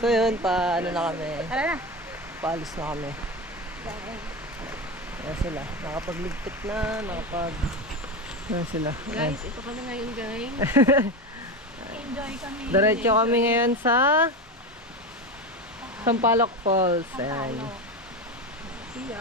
So yun, ano na kami. Tara na. Paalis na kami. Ayan sila. Nakapagligpit na, Ayan sila. Guys, ito kami ngayon guys. Enjoy kami. Diretso kami ngayon sa Sampaloc Falls. Ayan. See ya.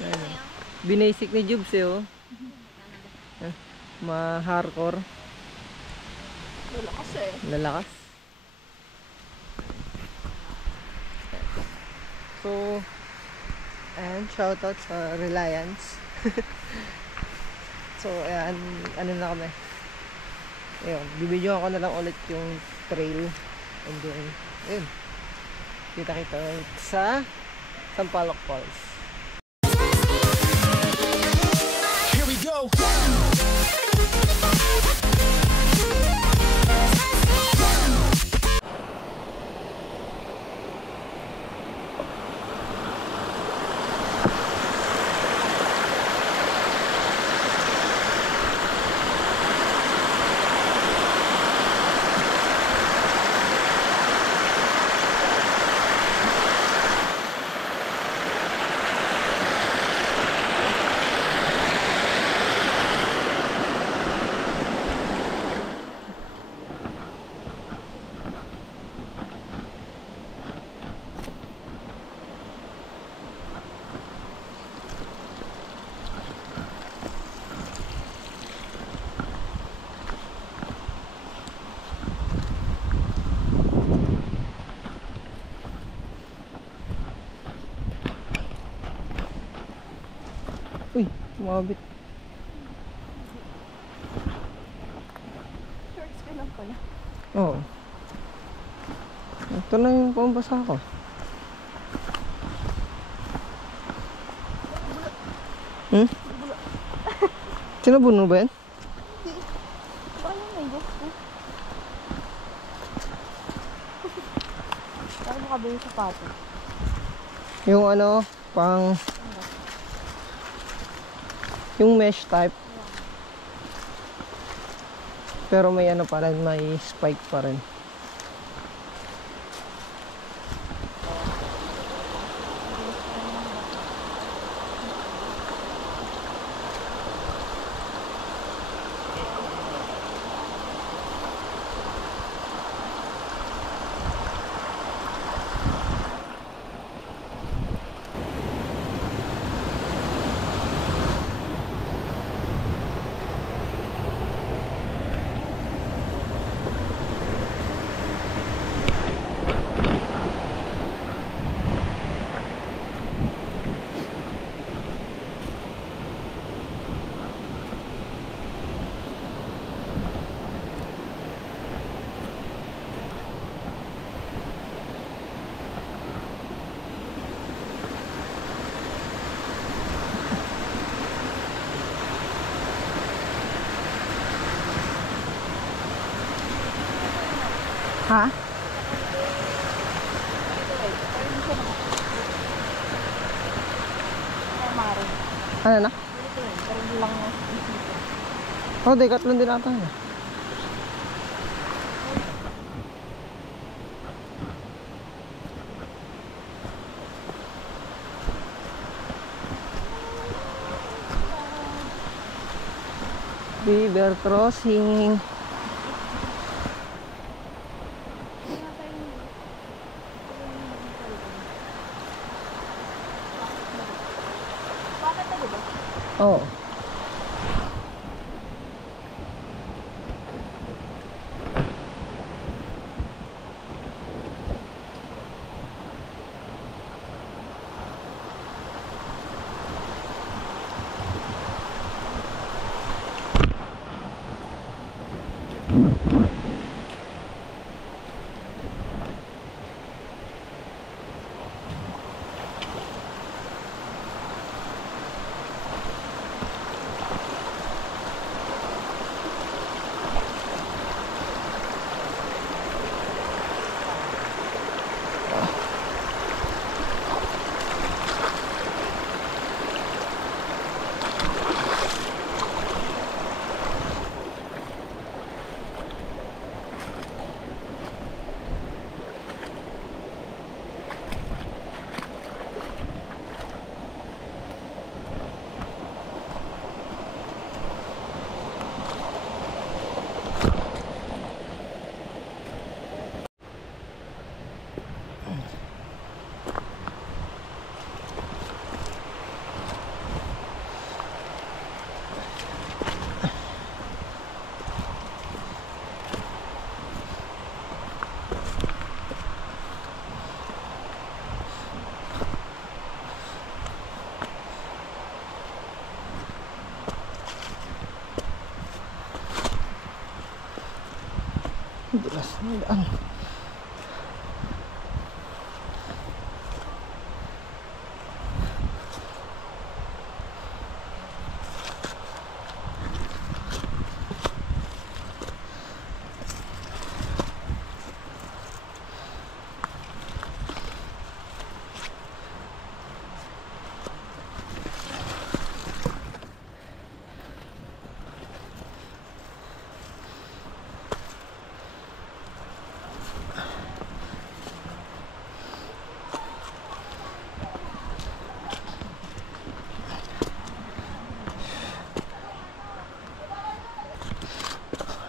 Ayan. Binasic ni Jubes eh oh. Ma-hardcore. Lalakas eh. Lalakas. So, ayan, shoutout sa Reliance. So, ayan, ano na kami. Ayun, bibidyoan ko na lang ulit yung trail. And then, ayun. Kita-kita sa Sampaloc Falls. Here we go. Uy, umabit. Shorts ka lang pala. Oo. Ito na yung pambasa ko. Sinabuno ba yan? Paano may gusto? Paano mo kabili sa pato? Yung ano, yung mesh type. Pero may ano pa rin, may spike pa rin. Ha? Ano na? Oh, Decathlon din ata yun. River crossing. Oh. Dulas ng daan.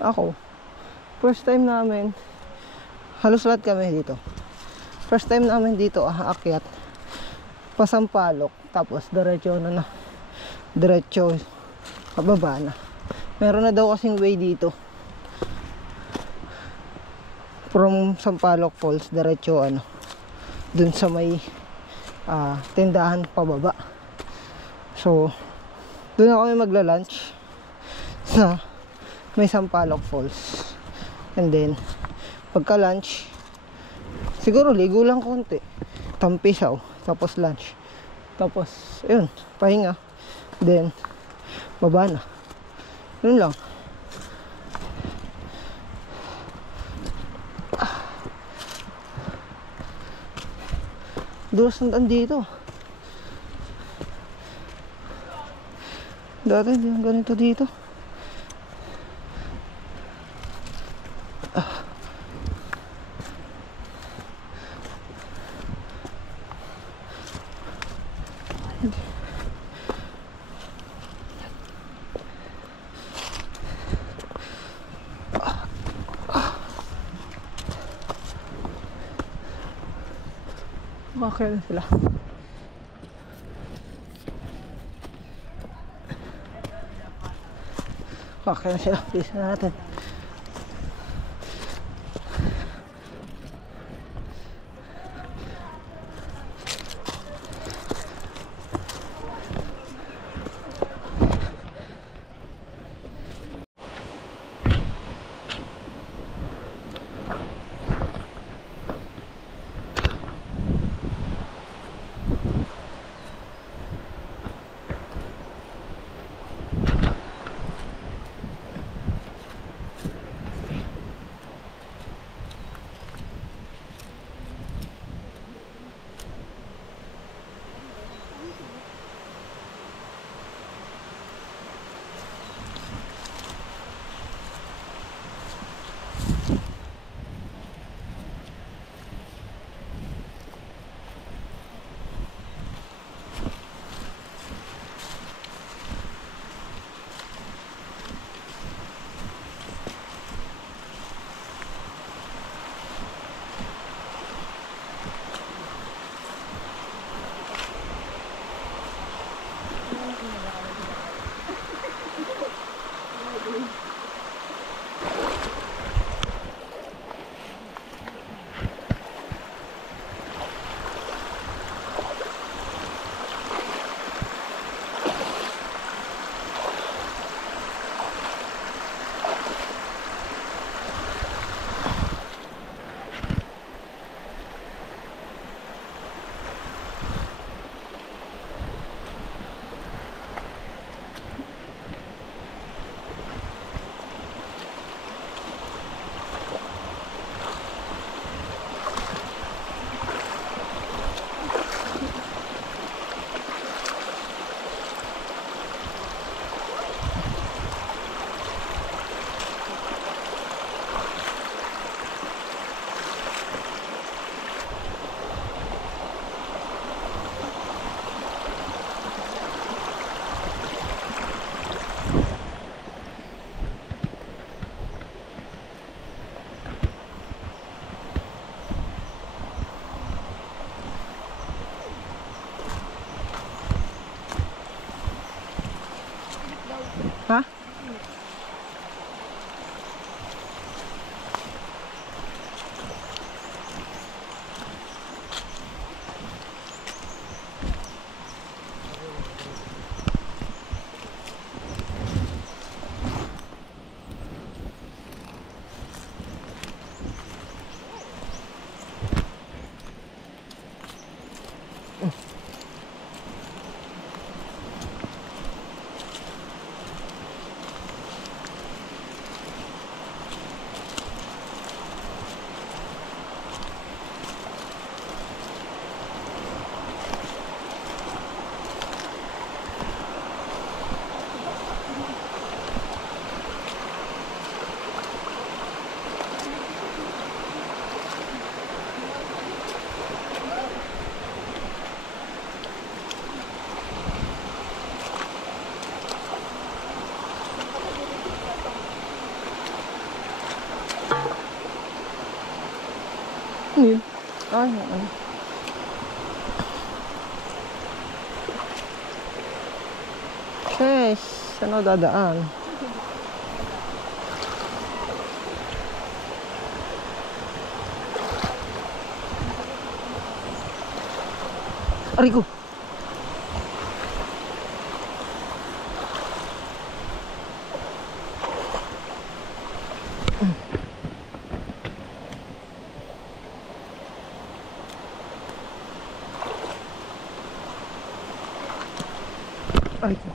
Ako, first time namin, halos lahat kami dito. First time namin dito aakyat pa Sampaloc, tapos diretso na diretso pababa na. Meron na daw kasing way dito from Sampaloc Falls diretso dun sa may tindahan pababa. So dun na kami magla-lunch sa may Sampaloc Falls, and then pagka lunch siguro ligo lang konti, tampisaw, tapos lunch, tapos ayun, pahinga, then baba na. Yun lang. Dulas ng daan dito. Dati hindi ganito dito. Okay na sila. Okay na sila. Please na natin. Ha? Ano yun? Ay, ano. Yes, saan ako dadaan? Aray ko! Aray ko!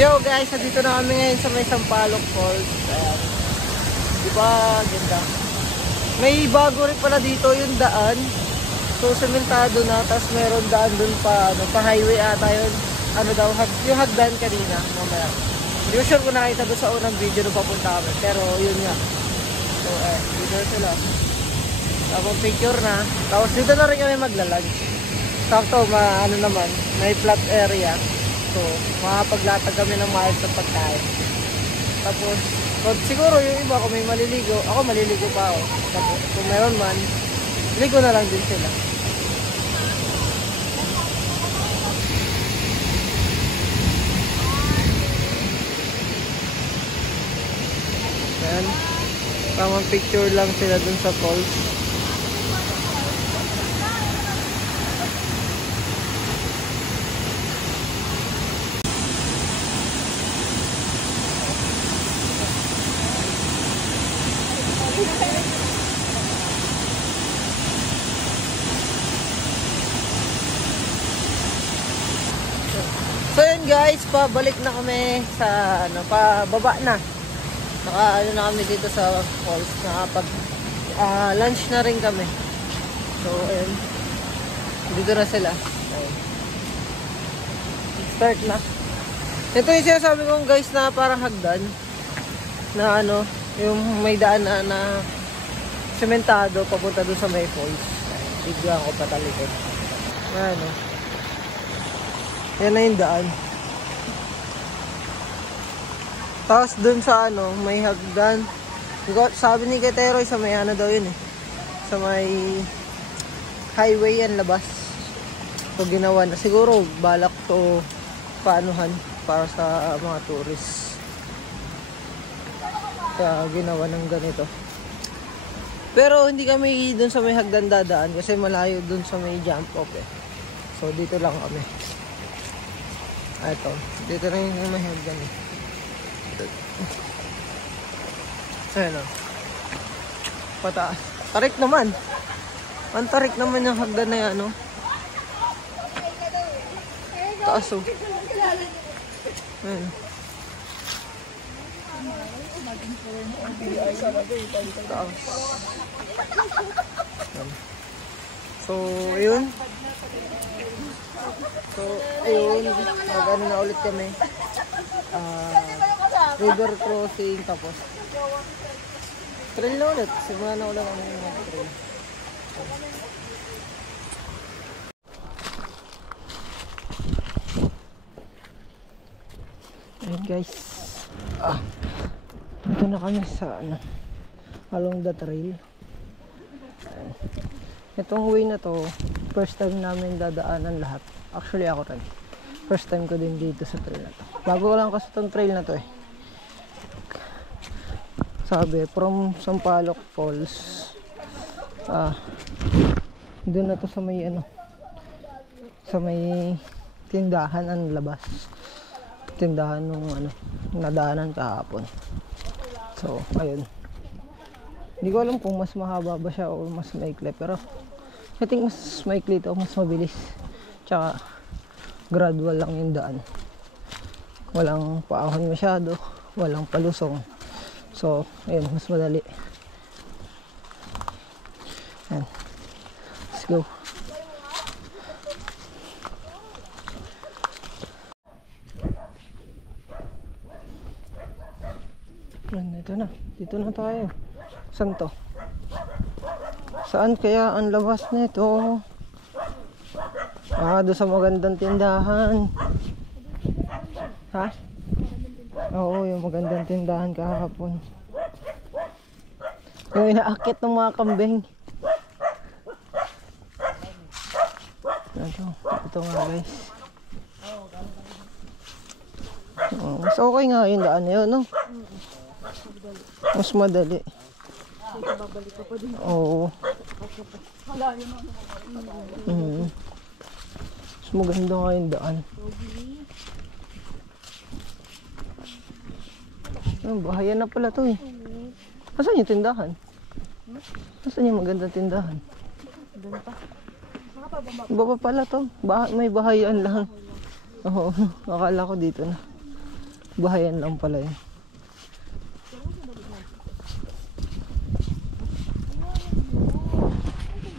Yo guys, dito na kami ngayon sa may Sampaloc Falls. Ayan. Diba, ganda. May bago rin pala dito yung daan. So, sementado na. Tapos meron daan dun pa, ano, pa highway ata yun. Ano daw, yung hagdan kanina. Mamaya. Hindi ko sure kung nakita doon sa unang video nung papunta kami. Pero yun nga. So, dito na sila. Tapos picture na. Tapos dito na rin kami magla-lunch. Sakto, ano naman, may flat area. So, makapaglatag kami ng maayos ng pagkain. Tapos, siguro yung iba kung may maliligo, ako maliligo pa ako. Tapos, kung meron man, ligo na lang din sila. Ayan. Tamang picture lang sila dun sa falls. So yun guys, pabalik na kami sa ano, pababa na. Ano na kami dito sa falls, nakapag lunch na rin kami. So ayun. Dito na sila. Ayun. Start na. Ito yung sinasabi kong guys na parang hagdan. Na ano, yung may daan na sementado papunta doon sa may falls. Bigyan ko patalikod. Ano. Yan na yung daan. Tapos dun sa ano, may hagdan. Sabi ni Keteroy sa may ano daw yun eh. Sa may highway yan labas. So ginawa na. Siguro balak to paanuhan para sa mga tourists. Kaya ginawa ng ganito. Pero hindi kami dun sa may hagdan dadaan kasi malayo dun sa may jump off eh. So dito lang kami. Ito, dito na yung may hagdan eh. Ayan o. Pataas. Tarik naman. Ang tarik naman yung hagdan na yan, no? Taas o. Ayan. Taas. So, ayun. So, ayun, mag-ano na ulit kami. River crossing, tapos trail na ulit. Simula na ulit kami mag-trail. Ayun guys. Dito na kami sa ano, along the trail. Itong way na to, first time namin dadaanan lahat. Actually ako rin. First time ko din dito sa trail na to. Bago lang kasi itong trail na to eh. Sabi, from Sampaloc Falls. Doon na to sa may ano. Sa may tindahan ang labas. Tindahan ng ano. nadaanan kahapon. So, ayun. Hindi ko alam kung mas mahaba ba siya o mas maikli, pero I think mas maikli ito, mas mabilis. Tsaka gradual lang yung daan. Walang paahon masyado, walang palusong. So, ayun, mas madali. Ayan. Let's go. Dito na. Dito na tayo. Saan to? Saan kaya ang labas nito? Doon sa magandang tindahan. Ha? Oo, yung magandang tindahan kahapon. Yung inaakit ng mga kambing. Ito nga guys. Mas okay nga yung daan na yun, no? Mas madali. Babalik ka pa din. Oo. Mas maganda nga yung daan. Bahayan na pala to eh. Asan yung tindahan? Asan yung magandang tindahan? Doon pa. Baba pala to. May bahayan lang. Oo. Akala ko dito na. Bahayan lang pala yun.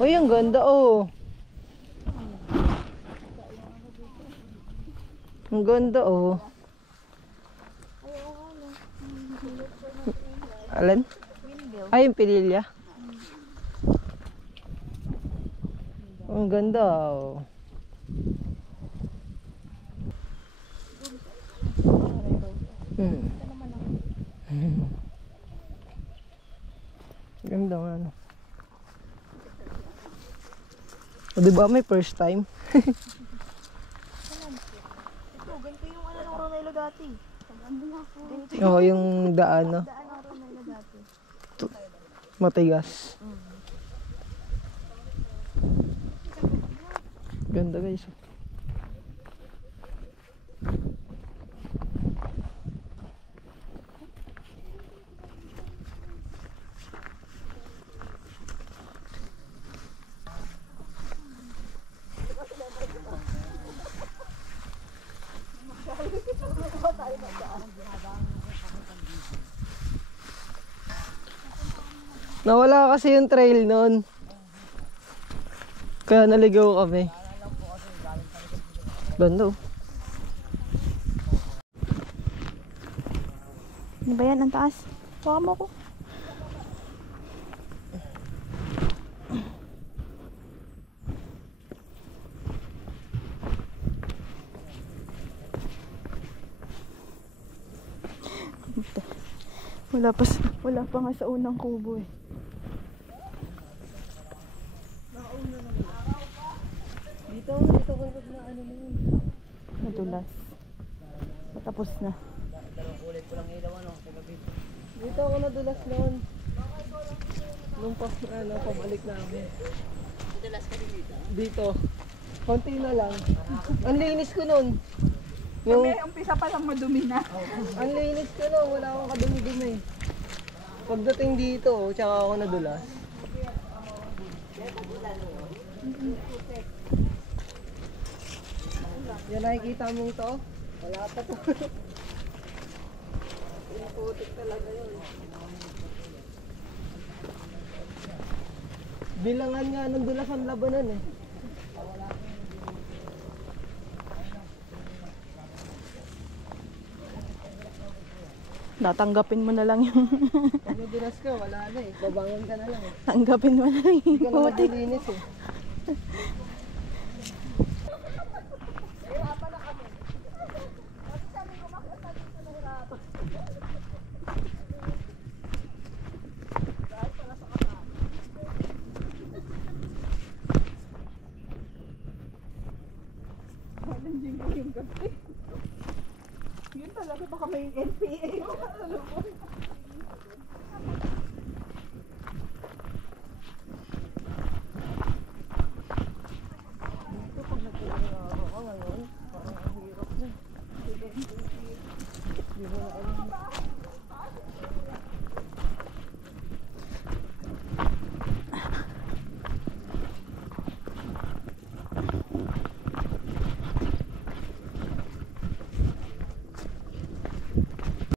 Uy, ang ganda oh. Ang ganda oh. Alin? Ay, yung pililya. Ang ganda oh. Ganda nga ano. O diba may first time? Ito, ganito yung ano ng Ronelo dati. Ganito Oo, yung daan no? daan ng Ronelo dati. Matigas. Ganda guys. Nawala kasi yung trail nun. Kaya naligaw kami. Ganda oh. Ano ba yan? Ang taas. Baka mo ko. Wala pa nga sa unang kubo eh. Dito ko na ano mo. Madulas. Patapos na. Dito ako nadulas noon. Nung pabalik namin. Nadulas ka din dito? Dito. Konti na lang. Ang linis ko noon. Yung Umpisa pa lang madumi na. ang linis ko noon, wala akong kadumi-dumi. Pagdating dito, tsaka ako nadulas. Yan nakikita mong to? Wala pa to. Putik talaga yun. Bilangan nga ng dulas ang labanan eh. Natanggapin mo na lang yung Pag nadulas ka, wala na eh. Babangon ka na lang eh. tanggapin mo na lang Hindi yung ka na putik. maglinis eh. Yun talaga baka may NPA.